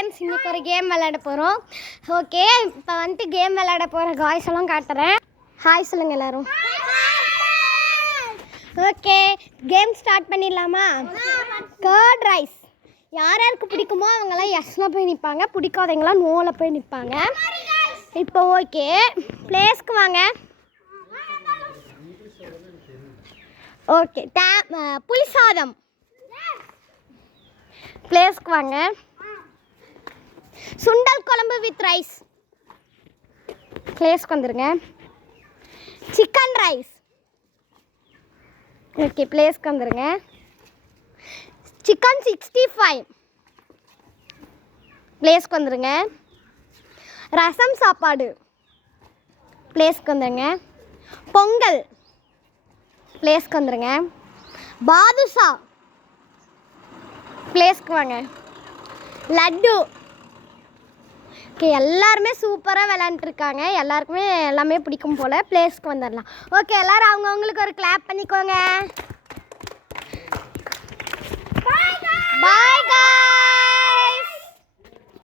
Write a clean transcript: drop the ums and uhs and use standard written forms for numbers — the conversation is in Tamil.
ஃப்ரெண்ட்ஸ், இன்னைக்கு ஒரு கேம் விளையாட போகிறோம். ஓகே, இப்போ வந்துட்டு கேம் விளையாட போகிற காய்ஸ் எல்லாம் காட்டுறேன். ஹாய் சொல்லுங்கள் எல்லோரும். ஓகே, கேம் ஸ்டார்ட் பண்ணிடலாமா? கர்ட் ரைஸ் யார் யாருக்கு பிடிக்குமோ அவங்களாம் எஸ்ஸில் போய் நிற்பாங்க, பிடிக்காதவங்களாம் நோவில் போய் நிற்பாங்க. இப்போ ஓகே, பிளேஸ்க்கு வாங்க. ஓகே, புளிசாதம் பிளேஸ்க்கு வாங்க. சுண்டல் குழம்பு வித் ரைஸ் பிளேஸ்க்கு வந்துருங்க. சிக்கன் ரைஸ் ஓகே பிளேஸ்க்கு வந்துருங்க. சிக்கன் 65 பிளேஸ்க்கு வந்துருங்க. ரசம் சாப்பாடு பிளேஸ்க்கு வந்துருங்க. பொங்கல் பிளேஸ்க்கு வந்துருங்க. பாதுஷா பிளேஸ்க்கு வாங்க. லட்டு ஓகே, எல்லாருமே சூப்பராக விளையாண்டுருக்காங்க. எல்லாருக்குமே எல்லாமே பிடிக்கும் போல். பிளேஸ்க்கு வந்துடலாம். ஓகே, எல்லோரும் அவங்கவுங்களுக்கு ஒரு கிளாப் பண்ணிக்கோங்க.